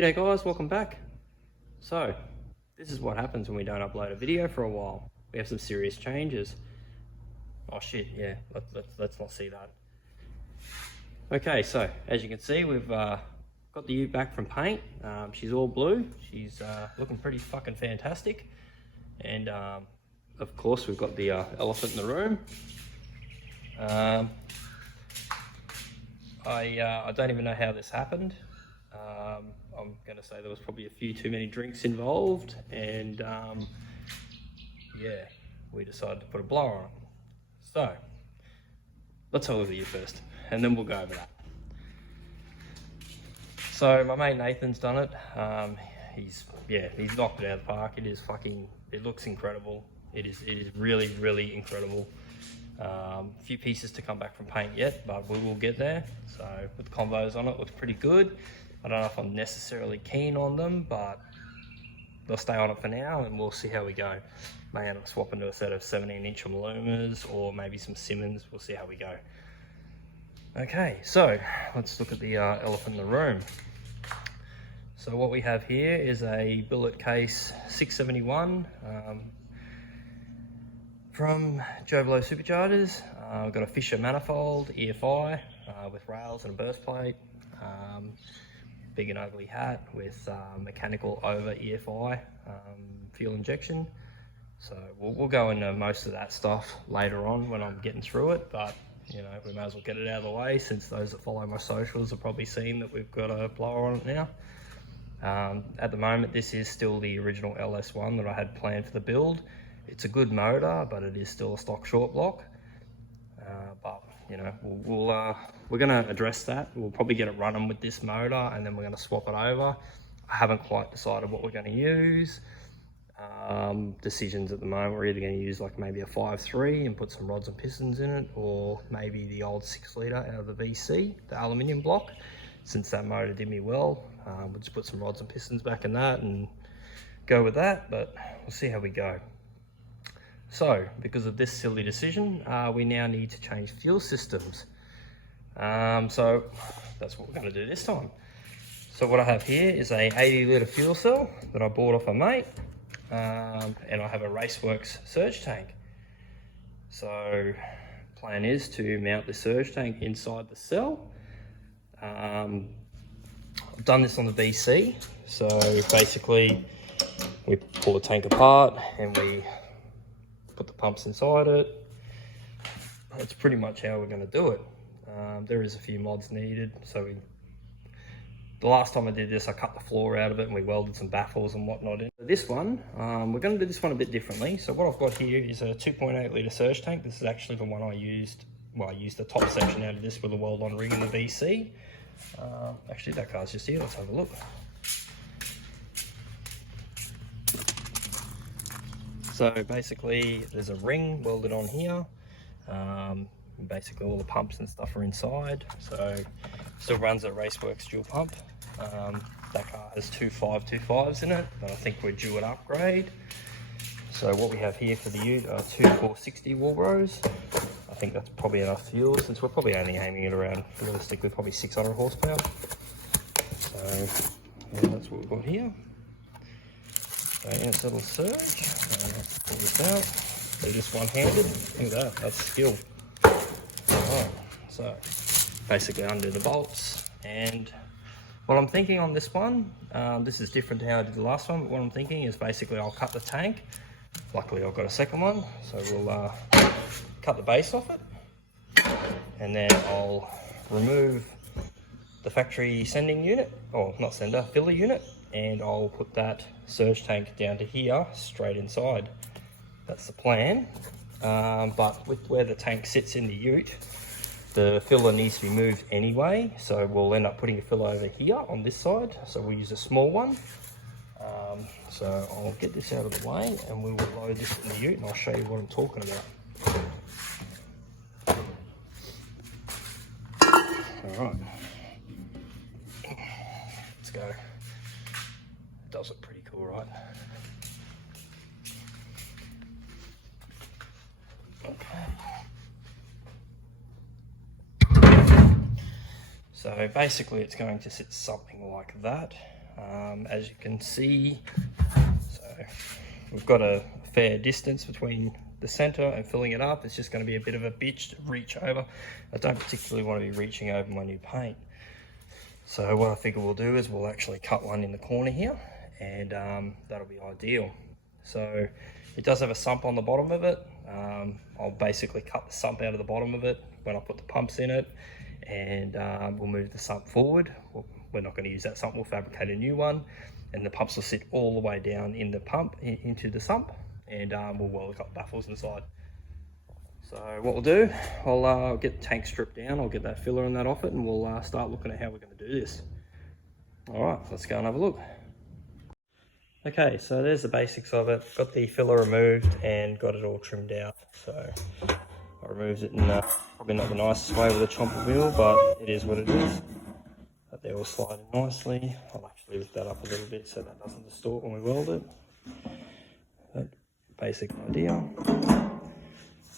G'day guys, welcome back. So, this is what happens when we don't upload a video for a while. We have some serious changes. Oh shit, yeah, let's not see that. Okay, so as you can see, we've got the ute back from paint. She's all blue. She's looking pretty fucking fantastic. And of course, we've got the elephant in the room. I don't even know how this happened. I'm going to say there was probably a few too many drinks involved, and yeah, we decided to put a blower on it. So, let's have a look at you first, and then we'll go over that. So my mate Nathan's done it. He's knocked it out of the park. It looks incredible. It is really incredible. A few pieces to come back from paint yet, but we will get there. So with the combos on it, looks pretty good. I don't know if I'm necessarily keen on them, but they'll stay on it for now and we'll see how we go. May end up swapping to a set of 17-inch Malumas or maybe some Simmons. We'll see how we go. Okay, so let's look at the elephant in the room. So what we have here is a billet case 671 from Joe Blow Superchargers. We've got a Fisher manifold, EFI with rails and a burst plate. Big and ugly hat with mechanical over EFI fuel injection. So we'll go into most of that stuff later on when I'm getting through it, but you know, we may as well get it out of the way since those that follow my socials have probably seen that we've got a blower on it now. At the moment, this is still the original LS1 that I had planned for the build. It's a good motor, but it is still a stock short block. But you know, we're going to address that. We'll probably get it running with this motor, and then we're going to swap it over. I haven't quite decided what we're going to use. Decisions at the moment, we're either going to use like maybe a 5.3 and put some rods and pistons in it, or maybe the old 6 litre out of the VC, the aluminium block. Since that motor did me well, we'll just put some rods and pistons back in that and go with that, but we'll see how we go. So, because of this silly decision, we now need to change fuel systems. So, that's what we're going to do this time. So what I have here is a 80 litre fuel cell that I bought off a mate, and I have a Raceworks surge tank. So, plan is to mount the surge tank inside the cell. I've done this on the VC, so basically we pull the tank apart and we put the pumps inside it. That's pretty much how we're going to do it. There is a few mods needed. So the last time I did this, I cut the floor out of it and we welded some baffles and whatnot in. This one, we're going to do this one a bit differently. So what I've got here is a 2.8 litre surge tank. This is actually the one I used. Well, I used the top section out of this with a weld-on ring in the VC. Actually, that car's just here. Let's have a look. So basically, there's a ring welded on here. Basically, all the pumps and stuff are inside. So still runs a Raceworks dual pump. That car has two 525s in it, but I think we're due an upgrade. So what we have here for the ute are two 460 Walbros. I think that's probably enough fuel since we're probably only aiming at around, realistically, probably 600 horsepower. So yeah, that's what we've got here. So yeah, it's a little surge. Let's pull this out. They're just one-handed. Look at that, that's skill. Alright, so basically undo the bolts. And what I'm thinking on this one, this is different to how I did the last one, but what I'm thinking is basically I'll cut the tank. Luckily I've got a second one, so we'll cut the base off it, and then I'll remove the factory sending unit, or not sender, filler unit, and I'll put that surge tank down to here, straight inside. That's the plan. But with where the tank sits in the ute, the filler needs to be moved anyway, so we'll end up putting a filler over here on this side, so we'll use a small one. So I'll get this out of the way and we will load this in the ute and I'll show you what I'm talking about. Alright, let's go. It does look pretty cool, right? Okay. So basically it's going to sit something like that. as you can see. So we've got a fair distance between the center and filling it up. It's just going to be a bit of a bitch to reach over. I don't particularly want to be reaching over my new paint. So what I figure we'll do is we'll actually cut one in the corner here, and that'll be ideal. So it does have a sump on the bottom of it. I'll basically cut the sump out of the bottom of it when I put the pumps in it, and we'll move the sump forward. We're not going to use that sump, we'll fabricate a new one, and the pumps will sit all the way down in the pump, into the sump, and we'll weld a couple baffles inside. So what we'll do, I'll get the tank stripped down, I'll get that filler and that off it, and we'll start looking at how we're going to do this. Alright, let's go and have a look. Okay, so there's the basics of it. Got the filler removed and got it all trimmed out. So I removed it in probably not the nicest way with a chomper wheel, but it is what it is. But they're all sliding nicely. I'll actually lift that up a little bit so that doesn't distort when we weld it. But basic idea.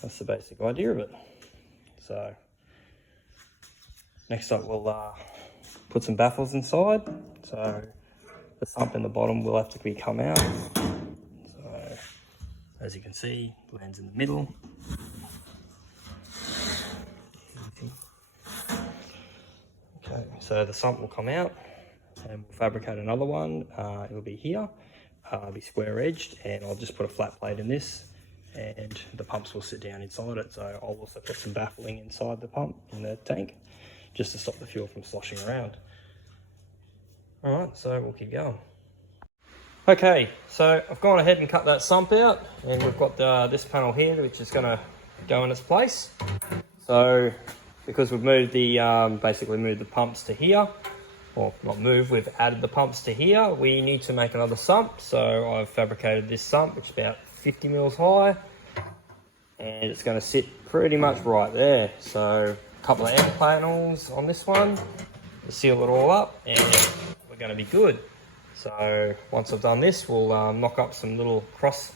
That's the basic idea of it. So next up we'll put some baffles inside. So the sump in the bottom will have to come out. So as you can see, lands in the middle. Okay, so the sump will come out and we'll fabricate another one. It'll be here, it'll be square edged, and I'll just put a flat plate in this, and the pumps will sit down inside it. So I'll also put some baffling inside the pump in the tank just to stop the fuel from sloshing around. Alright, so we'll keep going. Okay, so I've gone ahead and cut that sump out, and we've got this panel here which is going to go in its place. So because we've moved the basically moved the pumps to here, or not moved, we've added the pumps to here, we need to make another sump. So I've fabricated this sump which is about 50 mils high, and it's going to sit pretty much right there. So a couple of end panels on this one to seal it all up, and we're going to be good. So once I've done this, we'll knock up some little cross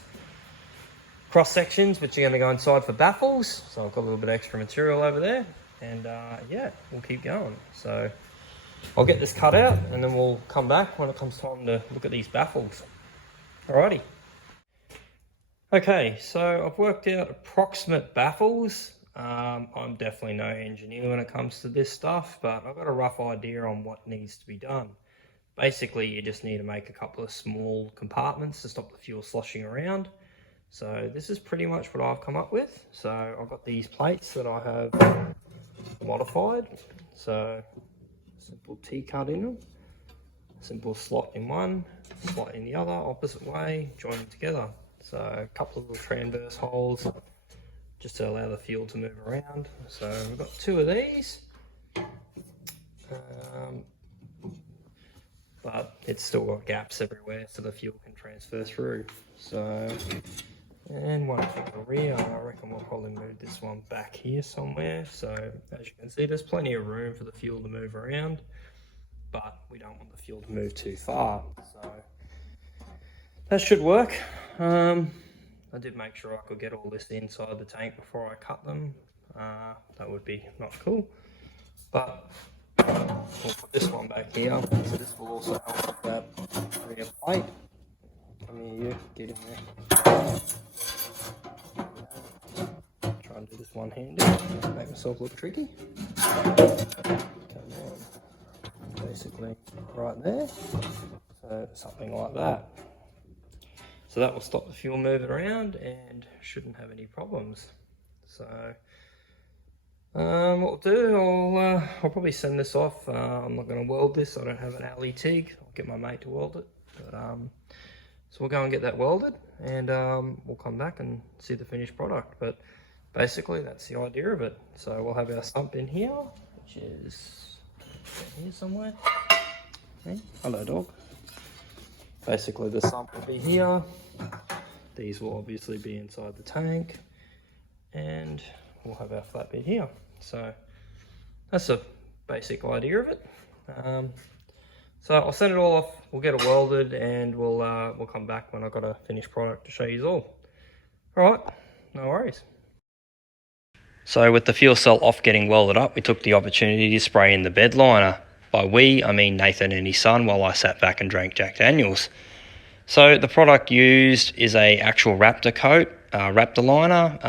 sections which are going to go inside for baffles. So I've got a little bit of extra material over there, and yeah, we'll keep going. So I'll get this cut out and then we'll come back when it comes time to look at these baffles. Alrighty. Okay, so I've worked out approximate baffles. I'm definitely no engineer when it comes to this stuff, but I've got a rough idea on what needs to be done. Basically, you just need to make a couple of small compartments to stop the fuel sloshing around. So this is pretty much what I've come up with. So I've got these plates that I have modified. So simple T-cut in them, simple slot in one, slot in the other, opposite way, join them together. So a couple of little transverse holes just to allow the fuel to move around. So we've got two of these, but it's still got gaps everywhere so the fuel can transfer through. So, and one for the rear, I reckon we'll probably move this one back here somewhere. So as you can see, there's plenty of room for the fuel to move around, but we don't want the fuel to move too far. So that should work. I did make sure I could get all this inside the tank before I cut them. That would be not cool, but we'll put this one back here. So this will also help with that rear plate. Come here, you get in there. Try and do this one-handed. Make myself look tricky. Come on. Basically right there. So something like that. So that will stop the fuel moving around and shouldn't have any problems. So what we'll do, I'll probably send this off. I'm not going to weld this. I don't have an alley TIG. I'll get my mate to weld it. But, so we'll go and get that welded, and we'll come back and see the finished product. But basically that's the idea of it. So we'll have our sump in here, which is here somewhere. Okay. Hello, dog. Basically the sump will be here. These will obviously be inside the tank, and we'll have our flat bed here. So that's a basic idea of it. So I'll send it all off, we'll get it welded, and we'll come back when I've got a finished product to show you all. Alright, no worries. So with the fuel cell off getting welded up, we took the opportunity to spray in the bed liner. By we, I mean Nathan and his son, while I sat back and drank Jack Daniels. So the product used is a actual Raptor coat, Raptor liner.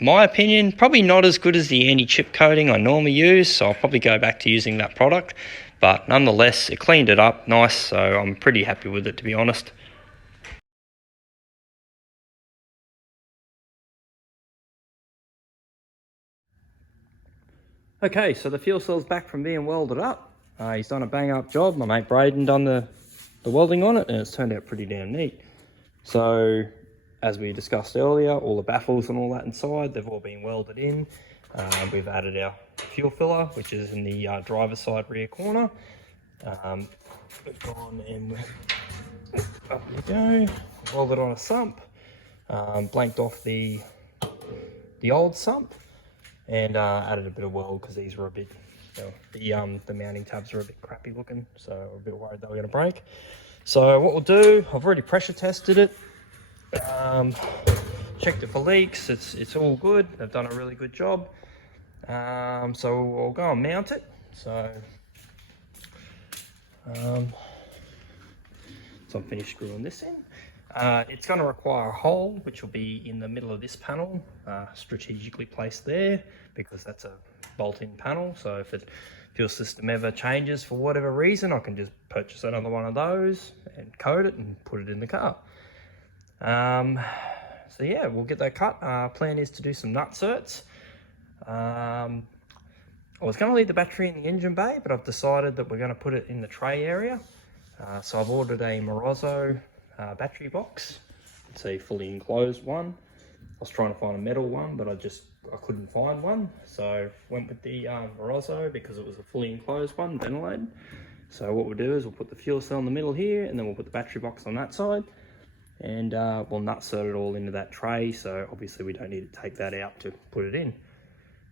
My opinion, probably not as good as the anti-chip coating I normally use, so I'll probably go back to using that product. But nonetheless, it cleaned it up nice, so I'm pretty happy with it, to be honest. Okay, so the fuel cell's back from being welded up. He's done a bang-up job. My mate Braden done the welding on it, and it's turned out pretty damn neat. So, as we discussed earlier, all the baffles and all that inside, they've all been welded in. We've added our fuel filler, which is in the driver's side rear corner. We've gone and up we go, welded on a sump, blanked off the old sump, and added a bit of weld because these were a bit, the mounting tabs are a bit crappy looking, so I'm a bit worried they were going to break. So what we'll do, I've already pressure tested it, checked it for leaks, it's all good, they've done a really good job. So we'll go and mount it. So I'm finished screwing this in. It's going to require a hole, which will be in the middle of this panel, strategically placed there, because that's a bolt-in panel. So if the fuel system ever changes for whatever reason, I can just purchase another one of those and coat it and put it in the car. So yeah, we'll get that cut. Plan is to do some nut certs. I was going to leave the battery in the engine bay, but I've decided that we're going to put it in the tray area. So I've ordered a Morozo battery box. It's a fully enclosed one. I was trying to find a metal one, but I couldn't find one. So went with the Morozo because it was a fully enclosed one, ventilated. So what we'll do is we'll put the fuel cell in the middle here, and then we'll put the battery box on that side. And we'll nut cert it all into that tray. So obviously we don't need to take that out to put it in.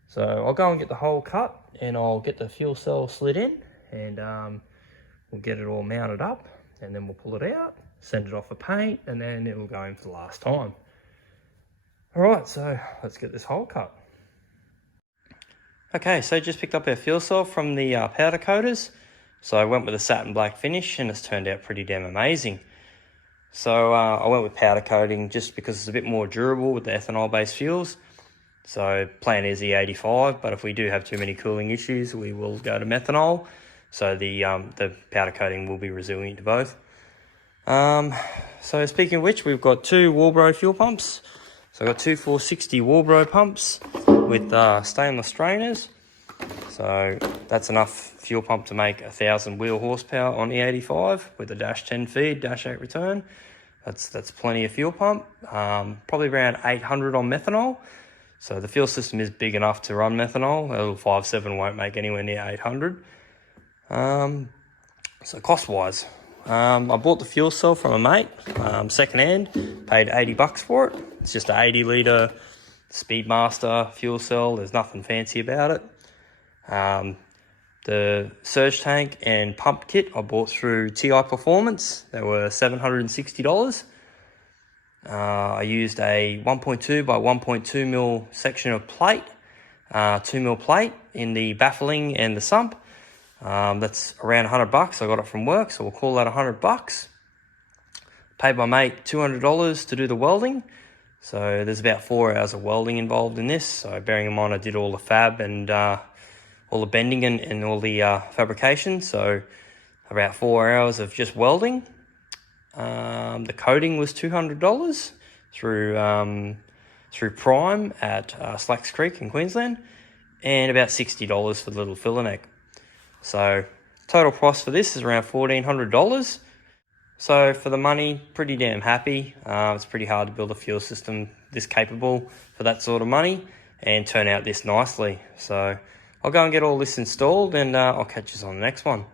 So I'll go and get the hole cut, and I'll get the fuel cell slid in, and we'll get it all mounted up, and then we'll pull it out, send it off for paint, and then it'll go in for the last time. All right, so let's get this hole cut. Okay, so just picked up our fuel cell from the powder coaters. So I went with a satin black finish, and it's turned out pretty damn amazing. So I went with powder coating just because it's a bit more durable with the ethanol-based fuels. So plan is E85, but if we do have too many cooling issues, we will go to methanol. So the powder coating will be resilient to both. So speaking of which, we've got two Walbro fuel pumps. So I've got two 460 Walbro pumps with stainless strainers. So that's enough fuel pump to make 1,000 wheel horsepower on E85 with a -10 feed, -8 return. That's plenty of fuel pump. Probably around 800 on methanol. So the fuel system is big enough to run methanol. A little 5.7 won't make anywhere near 800. So cost-wise, I bought the fuel cell from a mate, second-hand, paid $80 for it. It's just an 80-litre Speedmaster fuel cell. There's nothing fancy about it. The surge tank and pump kit I bought through TI Performance. They were $760. I used a 1.2 by 1.2 mil section of plate, 2 mil plate in the baffling and the sump. That's around $100. I got it from work, so we'll call that $100. Paid my mate $200 to do the welding. So there's about 4 hours of welding involved in this. So bearing in mind I did all the fab and all the bending and all the fabrication. So about 4 hours of just welding. The coating was $200 through Prime at Slacks Creek in Queensland, and about $60 for the little filler neck. So total price for this is around $1,400. So for the money, pretty damn happy. It's pretty hard to build a fuel system this capable for that sort of money and turn out this nicely. So I'll go and get all this installed, and I'll catch you on the next one.